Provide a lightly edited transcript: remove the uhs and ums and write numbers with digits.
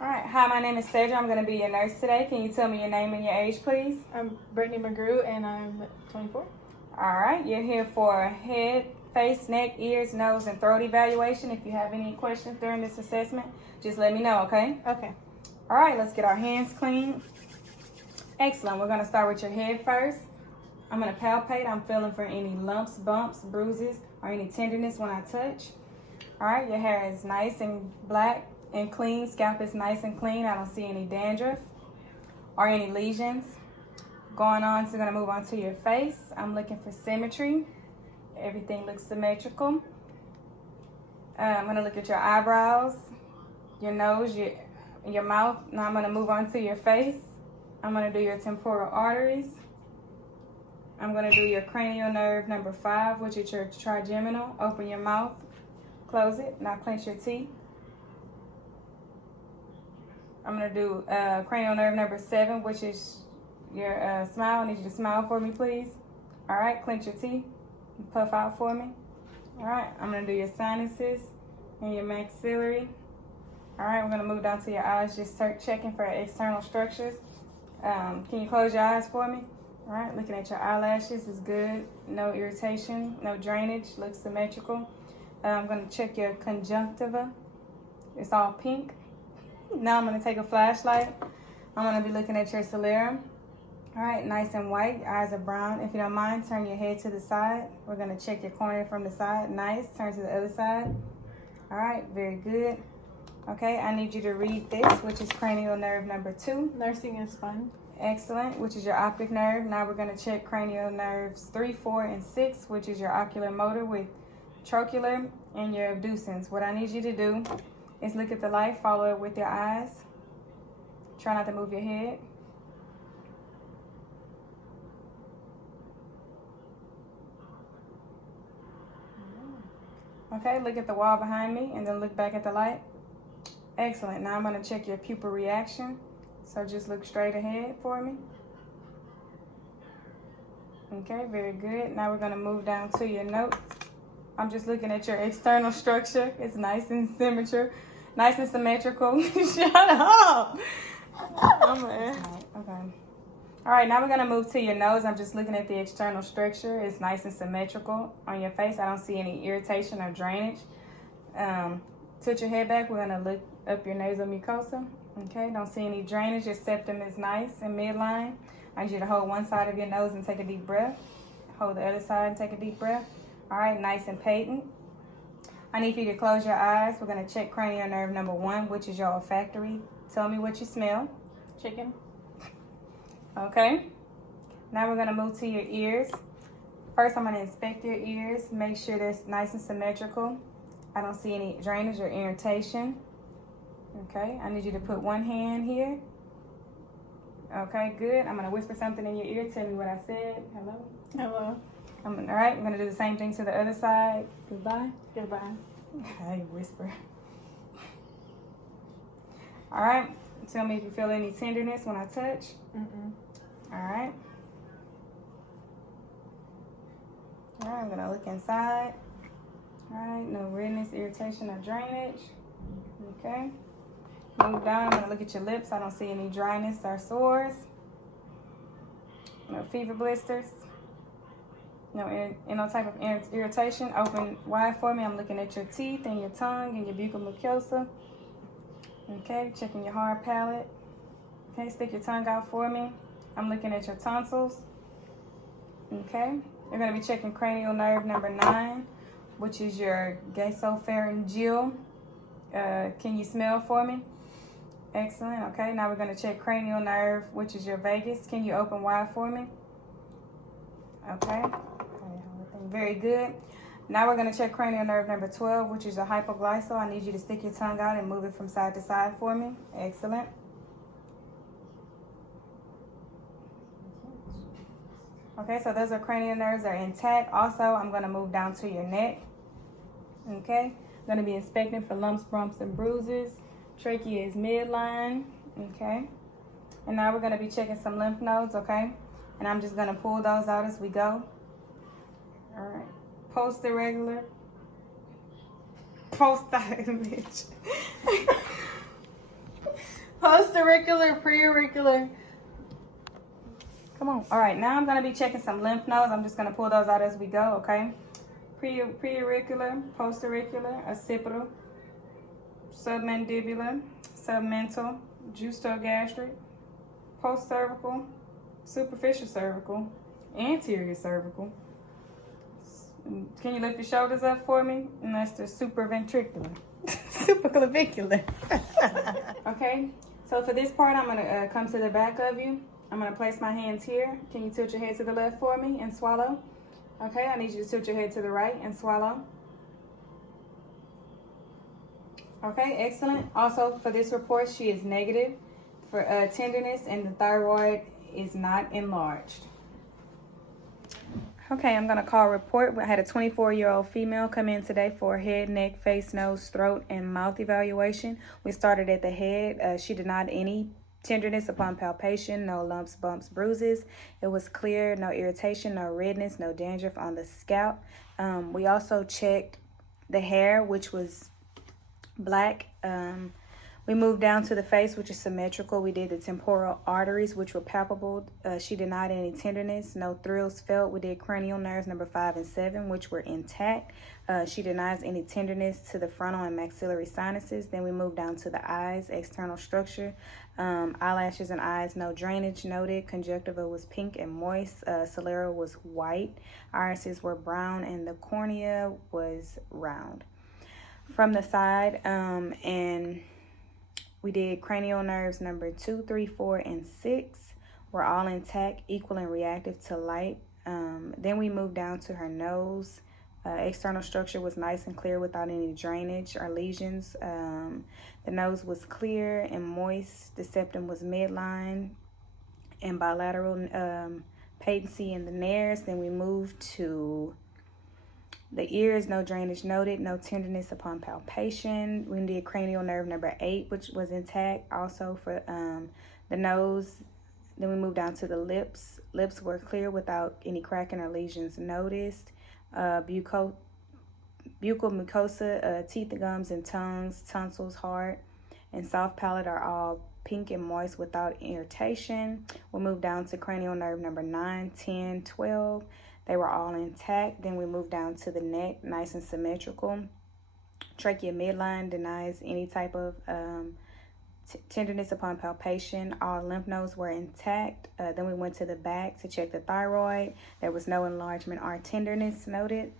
All right. Hi, my name is Cedra. I'm going to be your nurse today. Can you tell me your name and your age, please? I'm Brittany McGrew, and I'm 24. All right. You're here for a head, face, neck, ears, nose, and throat evaluation. If you have any questions during this assessment, just let me know, okay? Okay. All right. Let's get our hands clean. Excellent. We're going to start with your head first. I'm going to palpate. I'm feeling for any lumps, bumps, bruises, or any tenderness when I touch. All right. Your hair is nice and black and clean. Scalp is nice and clean. I don't see any dandruff or any lesions. Going on, so we're going to move on to your face. I'm looking for symmetry. Everything looks symmetrical. I'm going to look at your eyebrows, your nose, your mouth. Now I'm going to move on to your face. I'm going to do your temporal arteries. I'm going to do your cranial nerve number 5, which is your trigeminal. Open your mouth, close it. Now clench your teeth. I'm going to do cranial nerve number 7, which is your smile. I need you to smile for me, please. All right, clench your teeth and puff out for me. All right, I'm going to do your sinuses and your maxillary. All right, we're going to move down to your eyes, just start checking for external structures. Can you close your eyes for me? All right, looking at your eyelashes is good. No irritation, no drainage, looks symmetrical. I'm going to check your conjunctiva. It's all pink. Now I'm going to take a flashlight. I'm going to be looking at your sclera. All right, nice and white. Your eyes are brown. If you don't mind, turn your head to the side. We're going to check your cornea from the side. Nice. Turn to the other side. All right, very good. Okay, I need you to read this, which is cranial nerve number 2. Nursing is fun. Excellent, which is your optic nerve. Now we're going to check cranial nerves 3, 4, and 6, which is your ocular motor with trochlear and your abducens. What I need you to do is look at the light, follow it with your eyes. Try not to move your head. Okay, look at the wall behind me and then look back at the light. Excellent. Now I'm going to check your pupil reaction. So just look straight ahead for me. Okay, very good. Now we're going to move down to your note. I'm just looking at your external structure. It's nice and symmetrical. Nice and symmetrical. Shut up. Okay. All right, now we're going to move to your nose. I'm just looking at the external structure. It's nice and symmetrical on your face. I don't see any irritation or drainage. Tilt your head back. We're going to look up your nasal mucosa. Okay, don't see any drainage. Your septum is nice and midline. I need you to hold one side of your nose and take a deep breath. Hold the other side and take a deep breath. All right, nice and patent. I need you to close your eyes. We're going to check cranial nerve number 1, which is your olfactory. Tell me what you smell. Chicken. Okay. Now we're going to move to your ears. First, I'm going to inspect your ears. Make sure they're nice and symmetrical. I don't see any drainage or irritation. Okay, I need you to put one hand here. Okay, good. I'm going to whisper something in your ear. Tell me what I said. Hello? Hello. All right, I'm going to do the same thing to the other side. Goodbye. Goodbye. Hey, whisper. All right, tell me if you feel any tenderness when I touch. Mm-mm. All right. All right, I'm going to look inside. All right, no redness, irritation, or drainage. Okay. Move down. I'm going to look at your lips. I don't see any dryness or sores. No fever blisters. No type of irritation. Open wide for me. I'm looking at your teeth and your tongue and your buccal mucosa. Okay, checking your hard palate. Okay, stick your tongue out for me. I'm looking at your tonsils. Okay, we're going to be checking cranial nerve number 9, which is your gasopharyngeal. Can you smell for me? Excellent. Okay, now we're going to check cranial nerve, which is your vagus. Can you open wide for me? Okay. Very good. Now we're going to check cranial nerve number 12, which is your hypoglycal. I need you to stick your tongue out and move it from side to side for me. Excellent. Okay, so those are cranial nerves are intact. Also, I'm going to move down to your neck. Okay, I'm going to be inspecting for lumps, bumps, and bruises. Trachea is midline. Okay, and now we're going to be checking some lymph nodes. Okay, and I'm just going to pull those out as we go. All right, post irregular. Post that bitch. Post-auricular, pre-auricular. Come on. All right, now I'm going to be checking some lymph nodes. I'm just going to pull those out as we go, okay? Pre-auricular, post-auricular, occipital, submandibular, submental, justogastric, post-cervical, superficial cervical, anterior cervical. Can you lift your shoulders up for me? And that's the supraventricular. Supraclavicular. Okay, so for this part, I'm going to come to the back of you. I'm going to place my hands here. Can you tilt your head to the left for me and swallow? Okay, I need you to tilt your head to the right and swallow. Okay, excellent. Also, for this report, she is negative for tenderness and the thyroid is not enlarged. Okay, I'm going to call a report. I had a 24-year-old female come in today for head, neck, face, nose, throat, and mouth evaluation. We started at the head. She denied any tenderness upon palpation, no lumps, bumps, bruises. It was clear, no irritation, no redness, no dandruff on the scalp. We also checked the hair, which was black. We moved down to the face, which is symmetrical. We did the temporal arteries, which were palpable. She denied any tenderness, no thrills felt. We did cranial nerves number 5 and 7, which were intact. She denies any tenderness to the frontal and maxillary sinuses. Then we moved down to the eyes, external structure, eyelashes and eyes, no drainage noted. Conjunctiva was pink and moist. Sclera was white. Irises were brown, and the cornea was round. From the side, and we did cranial nerves number 2, 3, 4, and 6. Were all intact, equal and reactive to light. Then we moved down to her nose. External structure was nice and clear without any drainage or lesions. The nose was clear and moist. The septum was midline and bilateral patency in the nares. Then we moved to the ears, no drainage noted, no tenderness upon palpation. We did cranial nerve number 8, which was intact. Also for the nose. Then we moved down to the lips. Lips were clear without any cracking or lesions noticed. Buccal mucosa, teeth, gums, and tongues, tonsils, heart, and soft palate are all pink and moist without irritation. We'll move down to cranial nerve number 9, 10, 12. They were all intact. Then we moved down to the neck, nice and symmetrical. Trachea midline denies any type of tenderness upon palpation. All lymph nodes were intact. Then we went to the back to check the thyroid. There was no enlargement or tenderness noted.